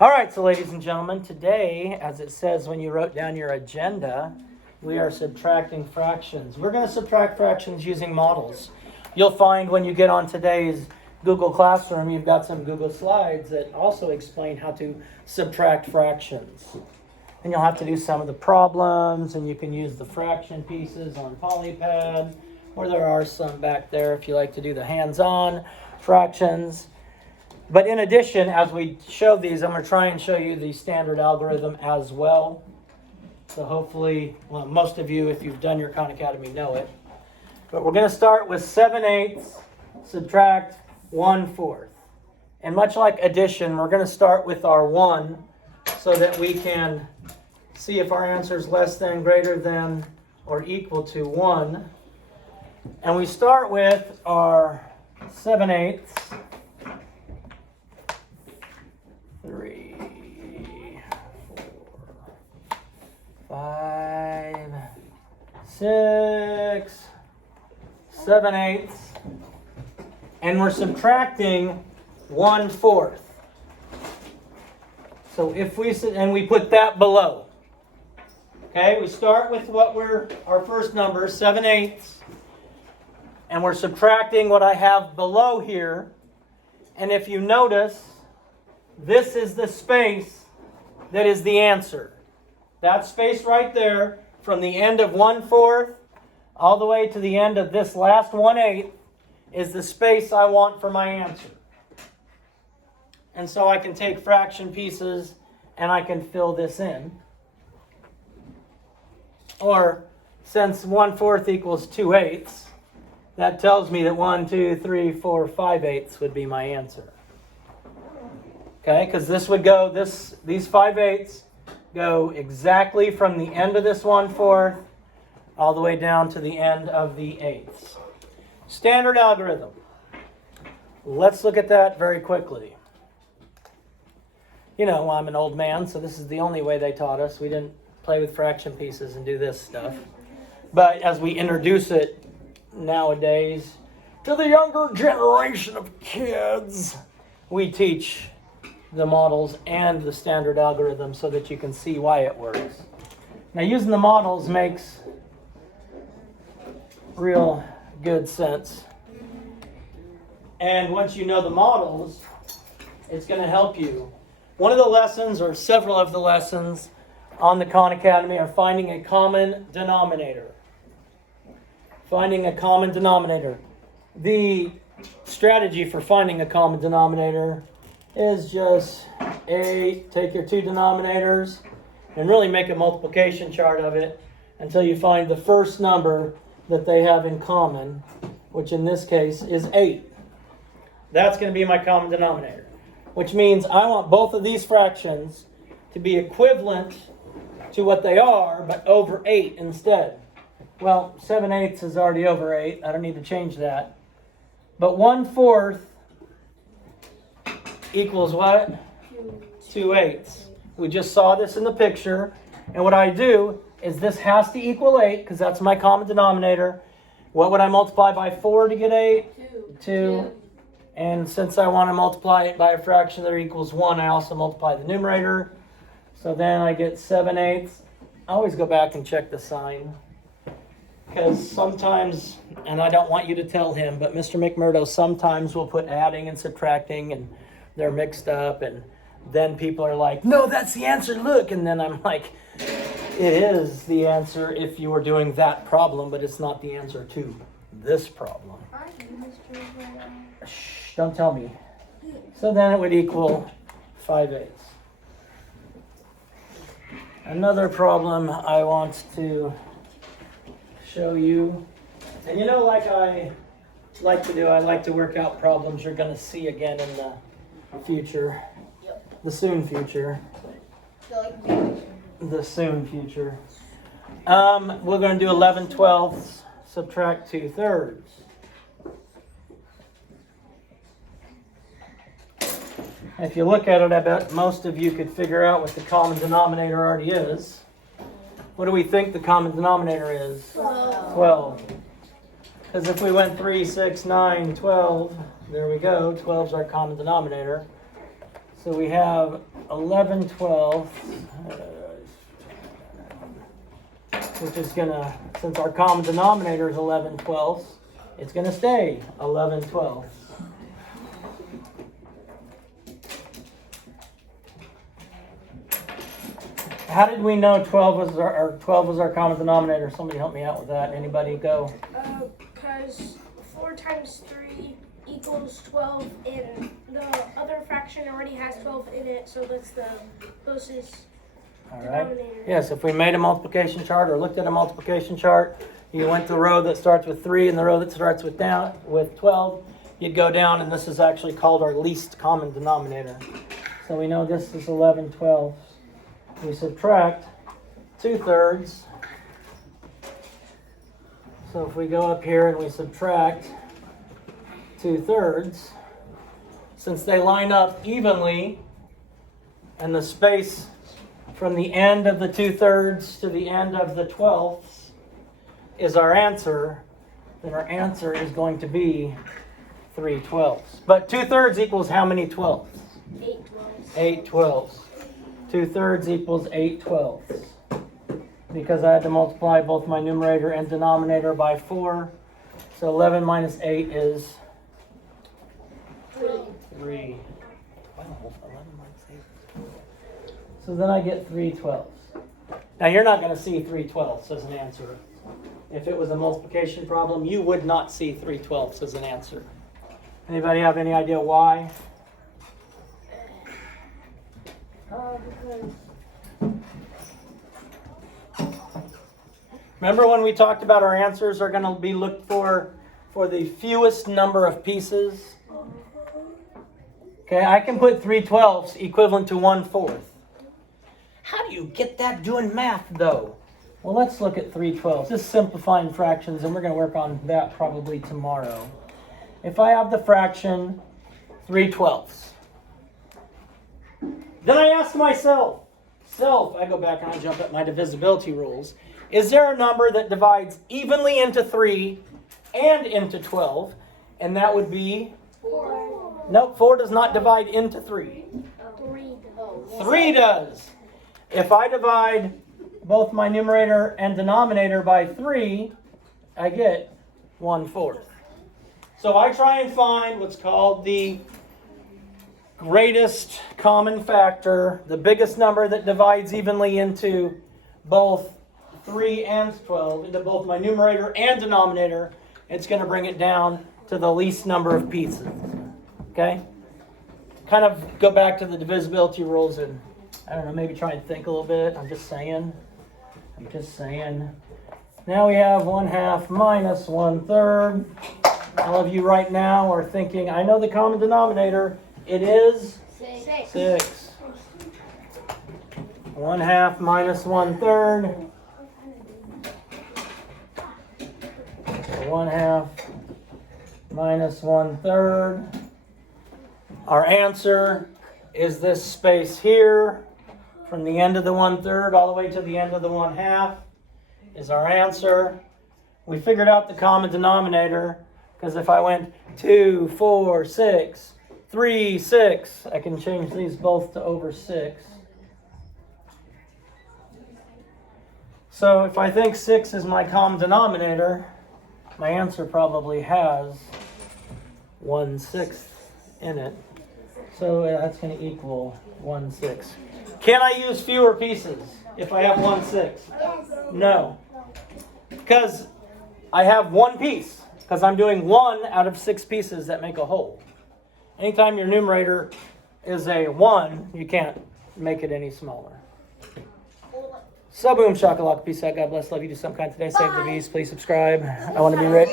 All right, so ladies and gentlemen, today, as it says when you wrote down your agenda, we are subtracting fractions. We're going to subtract fractions using models. You'll find when you get on today's Google Classroom, you've got some Google slides that also explain how to subtract fractions. And you'll have to do some of the problems, and you can use the fraction pieces on Polypad, or there are some back there if you like to do the hands-on fractions. But in addition, as we show these, I'm going to try and show you the standard algorithm as well. So hopefully, well, most of you, if you've done your Khan Academy, know it. But we're going to start with 7/8 subtract 1/4. And much like addition, we're going to start with our 1 so that we can see if our answer is less than, greater than, or equal to 1. And we start with our 7/8. 3, 4, 5, 6, 7/8, and we're subtracting 1/4. So if we put that below. Okay, we start with our first number, 7/8, and we're subtracting what I have below here. And if you notice, this is the space that is the answer. That space right there, from the end of 1/4 all the way to the end of this last 1/8, is the space I want for my answer. And so I can take fraction pieces and I can fill this in. Or, since 1/4 equals 2/8, that tells me that 1, 2, 3, 4, 5/8 would be my answer. Okay, because these 5/8 go exactly from the end of this 1/4 all the way down to the end of the 8ths. Standard algorithm. Let's look at that very quickly. You know, I'm an old man, so this is the only way they taught us. We didn't play with fraction pieces and do this stuff. But as we introduce it nowadays to the younger generation of kids, we teach the models and the standard algorithm so that you can see why it works. Now, using the models makes real good sense. And once you know the models, it's going to help you. One of the lessons, or several of the lessons on the Khan Academy, are finding a common denominator. Finding a common denominator. The strategy for finding a common denominator is just take your two denominators and really make a multiplication chart of it until you find the first number that they have in common, which in this case is 8. That's going to be my common denominator, which means I want both of these fractions to be equivalent to what they are, but over 8 instead. Well, 7/8 is already over 8. I don't need to change that. But 1/4 equals what? 2/8. We just saw this in the picture. And what I do is this has to equal 8 because that's my common denominator. What would I multiply by 4 to get 8? 2. And since I want to multiply it by a fraction that equals 1, I also multiply the numerator. So then I get 7/8. I always go back and check the sign. Because sometimes, and I don't want you to tell him, but Mr. McMurdo sometimes will put adding and subtracting and they're mixed up, and then people are like, no, that's the answer, look. And then I'm like, it is the answer if you were doing that problem, but it's not the answer to this problem. Shh, don't tell me. So then it would equal 5/8. Another problem I want to show you, and you know, like I like to do, I like to work out problems you're going to see again in the future. Yep. The soon future. The soon future. We're going to do 11/12 subtract 2/3. If you look at it, I bet most of you could figure out what the common denominator already is. What do we think the common denominator is? 12. Because if we went 3, 6, 9, 12, there we go. 12 is our common denominator. So we have 11/12, which is gonna, since our common denominator is 11/12, it's gonna stay 11/12. How did we know 12 was our common denominator? Somebody help me out with that. Anybody go? Because 4 times 3 equals 12, and the other fraction already has 12 in it, so that's the closest denominator. Yes, if we made a multiplication chart or looked at a multiplication chart, you went to the row that starts with 3 and the row that starts with 12, you'd go down, and this is actually called our least common denominator. So we know this is 11/12. We subtract 2/3. So if we go up here and we subtract 2/3, since they line up evenly, and the space from the end of the 2/3 to the end of the 12ths is our answer, then our answer is going to be 3/12. But 2/3 equals how many 12ths? 8 12. 8/12. 2/3 equals 8/12. Because I had to multiply both my numerator and denominator by 4. So 11 minus 8 is 3. Wow, 11 minus 8. So then I get 3/12. Now you're not going to see 3/12 as an answer. If it was a multiplication problem, you would not see 3/12 as an answer. Anybody have any idea why? Remember when we talked about our answers are going to be looked for the fewest number of pieces? Okay, I can put 3/12 equivalent to 1/4. How do you get that doing math though? Well, let's look at 3/12. Just simplifying fractions, and we're going to work on that probably tomorrow. If I have the fraction 3/12, then I ask myself, I go back and I jump at my divisibility rules. Is there a number that divides evenly into 3 and into 12? And that would be? 4. Nope, 4 does not divide into 3. 3 does. 3 does. If I divide both my numerator and denominator by 3, I get 1/4. So I try and find what's called the greatest common factor, the biggest number that divides evenly into both 3 and 12, into both my numerator and denominator. It's going to bring it down to the least number of pieces. Okay? Kind of go back to the divisibility rules and, I don't know, maybe try and think a little bit. I'm just saying. Now we have 1/2 minus 1/3. All of you right now are thinking, I know the common denominator. It is 6. 1/2 minus 1/3. 1/2 minus 1/3. Our answer is this space here, from the end of the 1/3 all the way to the end of the 1/2 is our answer. We figured out the common denominator, because if I went 2, 4, 6, 3, 6, I can change these both to over 6. So if I think 6 is my common denominator, my answer probably has 1/6 in it. So that's going to equal 1/6. Can I use fewer pieces if I have 1/6? No. Because I have one piece. Because I'm doing 1 out of 6 pieces that make a whole. Anytime your numerator is a 1, you can't make it any smaller. So boom, shakalaka, peace out, God bless, love you, do some kind today, save the bees, please subscribe. I want to be rich.